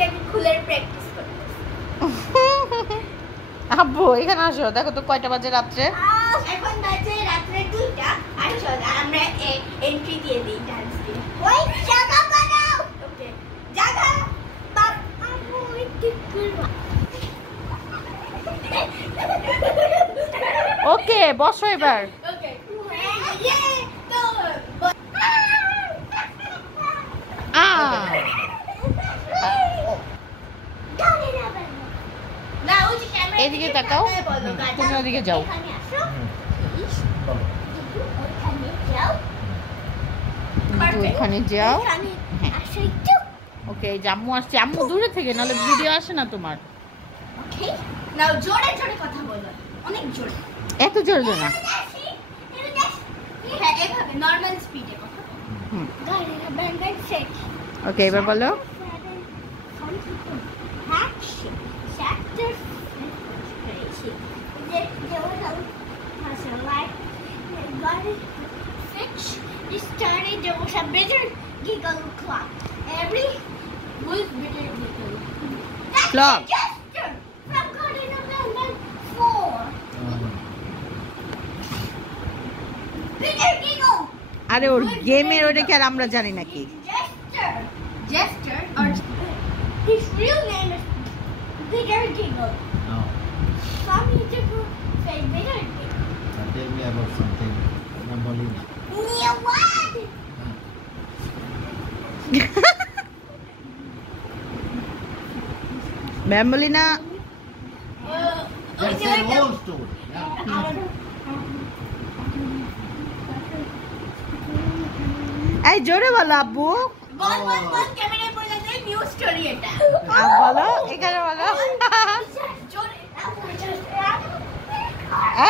ওইটাকে খুলে প্র্যাকটিস করতেছি। আব্বু এখানে আসো, দেখো তো কয়টা বাজে রাত্রে। এখন বাজে রাত্রে 2টা। আর চল আমরা এন্ট্রি দিয়ে দিই ডান্স দিয়ে। ওই জায়গা বানাও। ওকে জায়গা আম্মু ঠিক করব। ওকে বসো এবার। ওকে ইয়ে তো না ওই যে ক্যামেরা এদিকে তাকাও, তুমি ওদিকে যাও। ওখানে যাও। ওকে জাম্মু আসছে, আম্মু দূরে থেকে, নাহলে ভিডিও আসে না তোমার। ওকে নাও জোরে জোরে কথা বলো, অনেক জোরে। এত জোরে জোরে না। হ্যাঁ এভাবে নরমাল স্পিডে কথা বলো। ওকে এবার বলো। There was a bitter giggle clock. Every was bitter giggle. Clock. Gesture from Garden of London 4. Bitter giggle. আরে ওর গেমের ওটা কি আর আমরা জানি নাকি? Gesture or his real name is Bitter Giggle. No. Some people say Bitter Giggle. Tell me about something. Rambolina. Yeah, what? ব্যাম্বলিনা That's a whole story. এই জোরে বলো আব্বু। বল ক্যামেরায় বলে দে নিউ স্টোরি এটা। বলো এখানে বলো। জোরে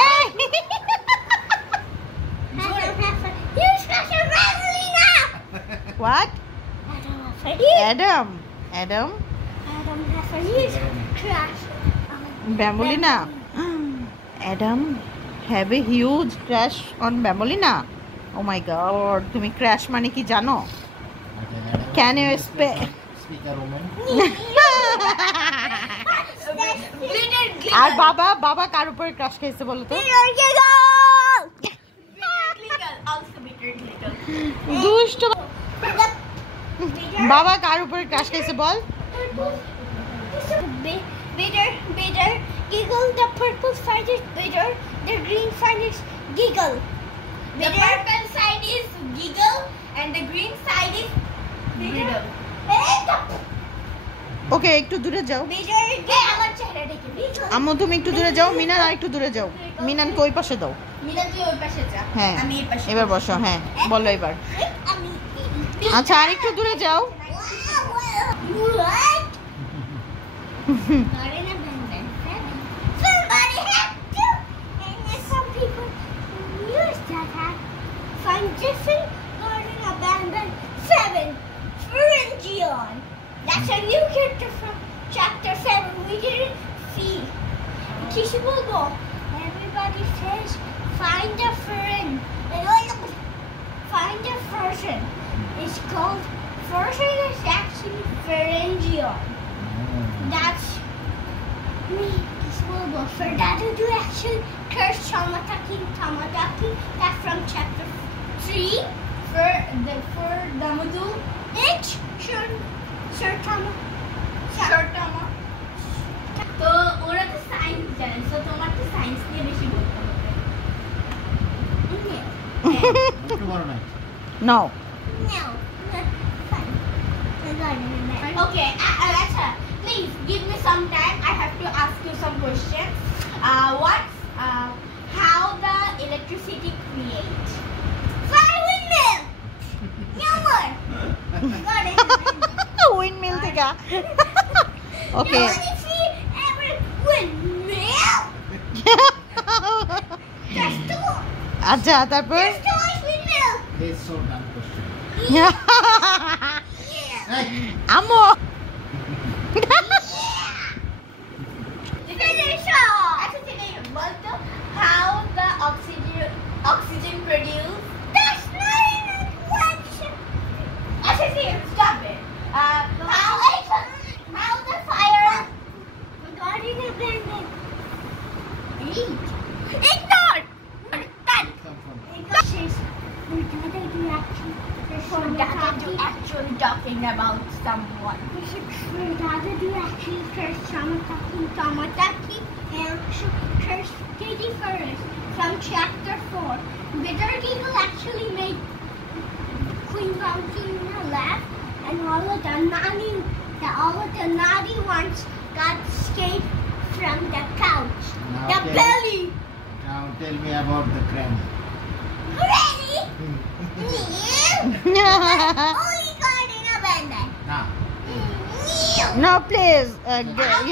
এই what? Adam Adam Bambalina Adam have a huge crash on Bambalina. Oh my god, তুমি ক্র্যাশ মানে কি জানো? Can you Speak a Roman. আর বাবা বাবা কার উপরে ক্রাশ খেয়েছে বলো তো? দুষ্ট বাবা কার উপরে ক্রাশ খেয়েছে বল? Bitter giggle. The purple side is bitter. The green side is giggle. The purple side is giggle and the green side is bitter. ওকে একটু দূরে যাও। Bitter আমার চেহারা দেখে আম্মু তুমি একটু দূরে যাও, মিনান আর একটু দূরে যাও। মিনানকে ওই পাশে দাও। মিলা তুই ওই পাশে যা, হ্যাঁ আমি এই পাশে। এবার বসো। হ্যাঁ বলো এবার। আমি আচ্ছা আর একটু দূরে যাও। What? Not in a band. Somebody had to. And there's some people who use that hat. Find Griffin Garden Abandoned 7. Pharyngeon. That's a new character from chapter 7. We didn't see. Kishibogo. Everybody says find a friend. Find a person. It's called Person is actually pharyngeon. That's me. This will go for that to do action. Curse Tamataki. That's from chapter 3. For Damudu. It's Sir Tama. তো ওরা তো science জানে, তো তোমার তো science নিয়ে বেশি বলতে হবে। No. No. Fine. Okay, Acha, please give me some time. I have to ask you some questions. How the electricity creates? Fly windmill. No more. Got it. Windmill থেকে। Okay. You want to see every windmill? There's two. আচ্ছা তারপর There's two windmill. It's so dumb question. আম্মু How the oxygen produced? That's not even a question. Stop it. How Dadı actually cursed Tamataki and cursed Teddy first from chapter 4. Bitter Eagle actually made Queen Valentina laugh, and all of the naughty ones got escaped from the couch. Now The tell- belly! Now tell me about the granny. Granny! Only got in a bandit. Now, No, please. How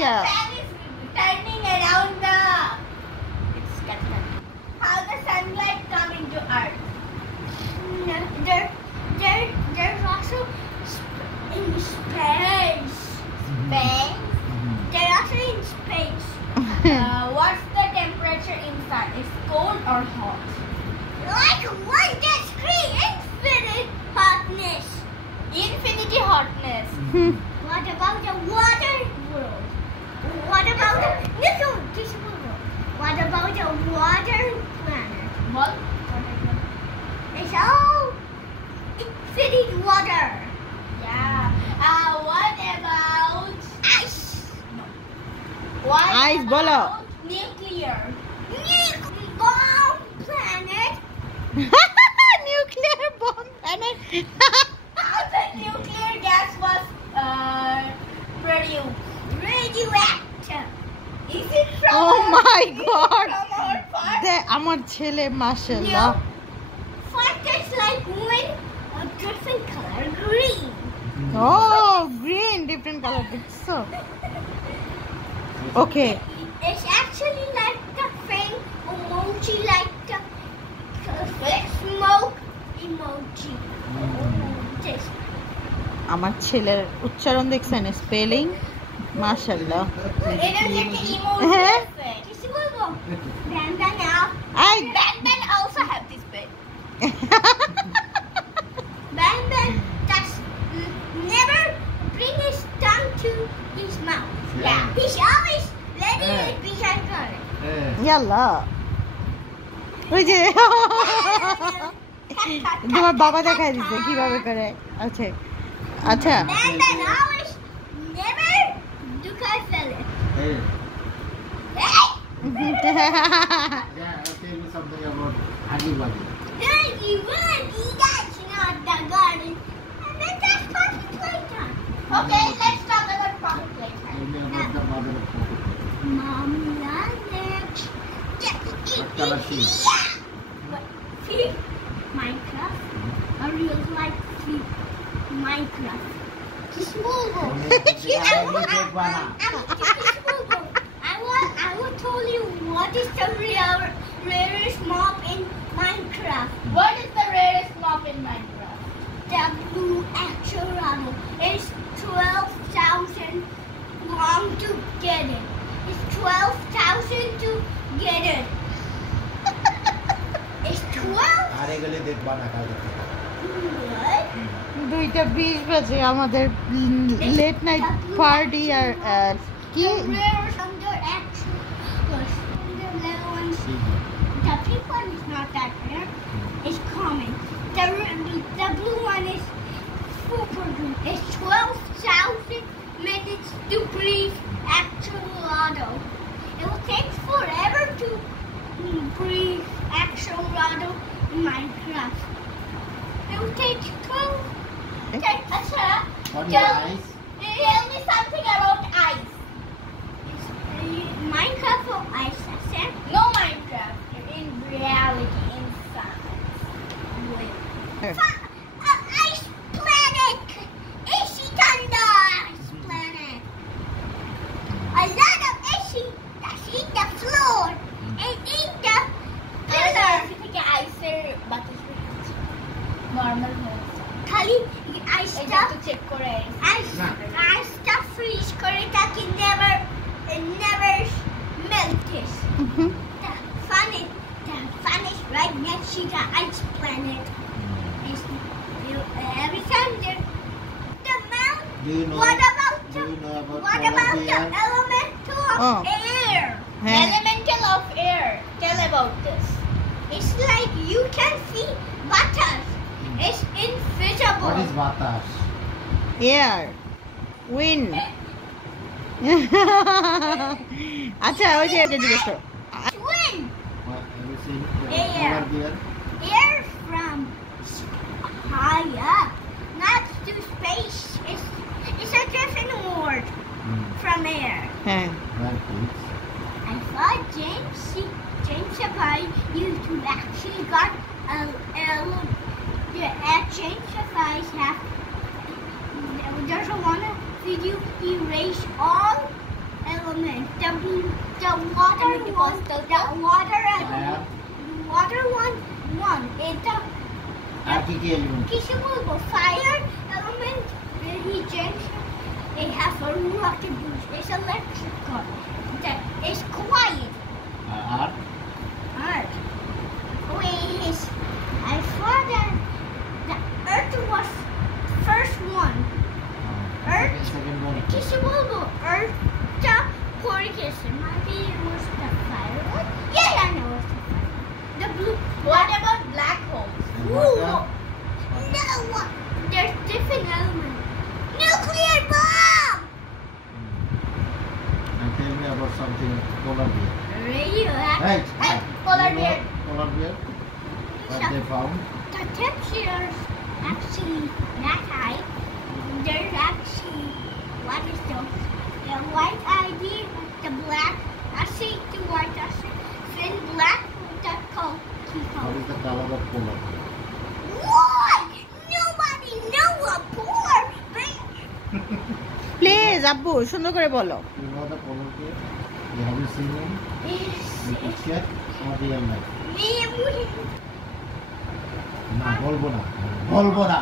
Yeah. the sun is turning around it's got that. How the sunlight come into Earth. There's also in space. Space? They're also in space. What's the temperature inside? Is cold or hot? Like 1-degree infinite hotness. Infinity hotness. What about the water world? What about the this world? What about the water planet? What? It's all infinite water. Yeah. What about ice? No. What Ice about bolo. nuclear? Bomb planet. Nuclear bomb planet. How the nuclear gas was produced? Radioactive. Is it from Oh my God. From our part? আমার ছেলে মাশাআল্লাহ। No. First it's like one a different color, green. Oh, green, different color. So, okay. It's actually like the thing emoji, like the smoke emoji. This. আমার ছেলের উচ্চারণ দেখছেন spelling মাশাআল্লাহ। Energetic emoji. হ্যাঁ। This will go. Then now. I Ben also have this pen. Ben does never bring his tongue to his mouth. Yeah. He's always letting it be controlled. ইয়াল্লা ওই যে তোমার বাবা দেখাই দিচ্ছে কিভাবে করে। আচ্ছা আচ্ছা Ben always never do it. Hey, Hey! yeah, tell me something about Hagi Bagi. Then you will be that's not the garden. And then that's pocket playtime. Okay, let's talk about pocket playtime. Tell me about the mother of pocket. Mommy next. What color she is? What? See? Minecraft. A real life see. Minecraft. Kismugo. I will tell you what is the rarest mob in Minecraft. What is the rarest mob in Minecraft? The blue Axolotl. It's 12,000 long to get it. It's 12,000 to get it. It's 12. আর এগুলি দেখবা না কালকে থেকে। What? 2:20 বাজে আমাদের late night party আর কি The rarest under Axolotl. The little ones. The pink one is not that rare. It's common. The blue one is super blue. It's 12,000 minutes to breathe axolotl. It will take forever to breathe axolotl in Minecraft. It will take 12. Okay, Asha, On your eyes? tell me something about ice. Minecraft or ice, Asha? No Minecraft. In reality, in science. Ice planet! Icy thunder! Ice planet! A lot of icy that's in the floor and in the pillar. Ice normal খালি আইসটা check করে আইসটা fridge করে তাকে never melts. The fun is right next to the ice planet. Every time the mount. Do you know? What about Do you know about what polar about the bear? elemental of Oh. air? হ্যাঁ। Elemental of air. Tell about this. It's like you can see butter. It's invisible. What is batas? Air win. আচ্ছা ওই যে জিজ্ঞেস করো। Twin. What have you seen? Air. Polar bear? Air from high up, not to space. It's a different word from air. হ্যাঁ Where kids? I thought James Sapai used to actually got James Sapai's have. There's a one video he erased all elements. The water one, the water element, water one. It's the আর কি কি element? Kishimoto fire element. He changed. They have a rocket boost. It's electrical. It's quiet. আর Earth. Wait, I thought that the Earth was first one. Earth. second one. Kishimoto Earth. The Porkis. Maybe it was the fire one. Yeah, I know it's the fire. The blue. What about black holes? And Ooh. water? No. There's different elements. Nuclear bomb. And tell me about something polar bear. Radioactive. Hey, polar you know bear. Polar bear? What they found? The temperature's actually that high. There's actually what is the white ID, the black. I see the white. I see thin black. That called What keyhole. is the color of polar bear? What? Nobody know a polar bear. Please আব্বু সুন্দর করে বলো। You know the polar bear? Have you seen him in picture or real life? না বলবো না বলবো না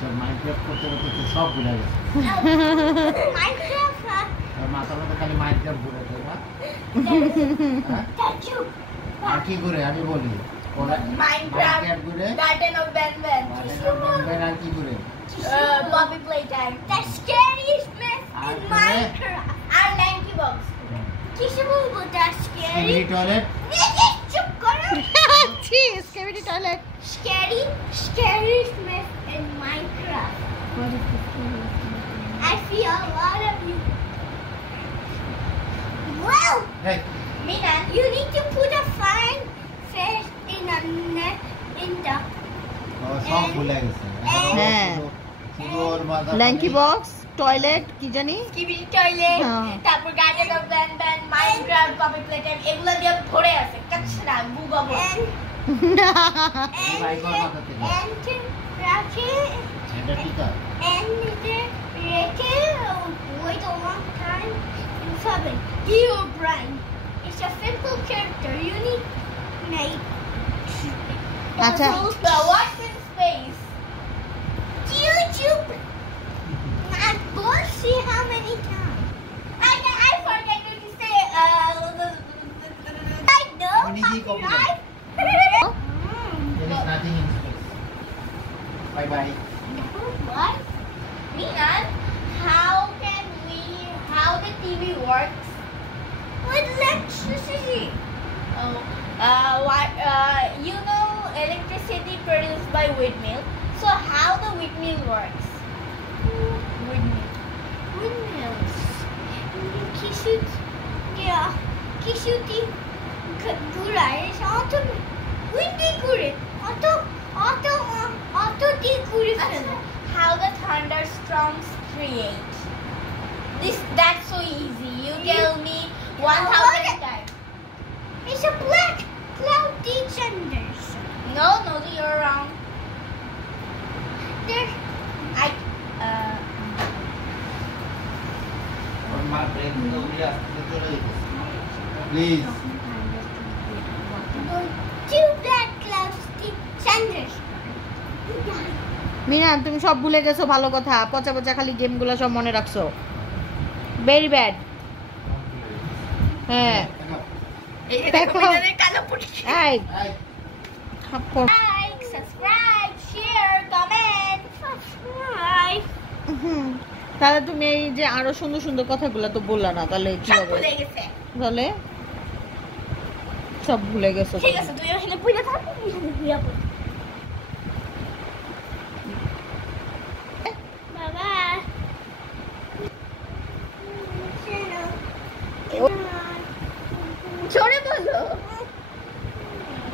তোর মাইনক্রাফট করতে করতে তো সব ভুলে গেছে Minecraft. আর মাথার মধ্যে খালি মাইনক্রাফট ঘুরে তাই না হ্যাঁ? That you. আর কি ঘুরে আমি বলি Minecraft. ঘুরে Garden of Ben Ben. আর কি ঘুরে Poppy Playtime. The scariest myth in Okay. Minecraft. And Lanky Box. Kishimoto, the scary. Toilet Chup karo. ছি স্কেবিডি toilet. Scariest myth in Minecraft. I feel a lot of you. Well, এই Minan. you need to put a fine fish in a net in the. ও সব ভুলে গেছে এখন হ্যাঁ। শুধু ওর মাথা ল্যাঙ্কি box toilet কি জানি Skibidi Toilet. হ্যাঁ। তারপর Garden of Ben Ben. Minecraft. Poppy Playtime. এগুলো দিয়ে ধরে আছে। কাছে না বুবা বল। ভাই কোন মাথা থেকে এটা ঠিক আছে wait a long time in seven. Herobrine. It's a simple character. You need make আচ্ছা The What's in Space. YouTube. Not both. See how many times. I forget to say I know. We need to go copyright. There is nothing in space. Bye bye. What? Minan, how the TV works? With electricity. You know electricity produced by windmill. So how the windmill works? Windmill. Windmills. Kishut. Yeah. Kishuti. Gura is auto. Windy gure. Auto di gure. How the thunderstorms create? That's so easy. You tell me 1,000 times. It's a black cloud descenders. No, you're wrong. There's ওর মা brain থেকে উড়ে আসতে চলে যেতেছে please two black clouds descenders. Mina তুমি সব ভুলে গেছো ভালো কথা পচা পচা খালি গেমগুলো সব মনে রাখছো ভেরি ব্যাড হ্যাঁ দেখো এই থাপ্পড়। Like, subscribe, share, comment. Subscribe. হুম, তাহলে তুমি এই যে আরো সুন্দর সুন্দর কথাগুলো তো বললা না তাহলে কি সব হবে ভুলে গেছে। তাহলে সব ভুলে গেছো ঠিক আছে তুই ওখানে পুজো থাকবি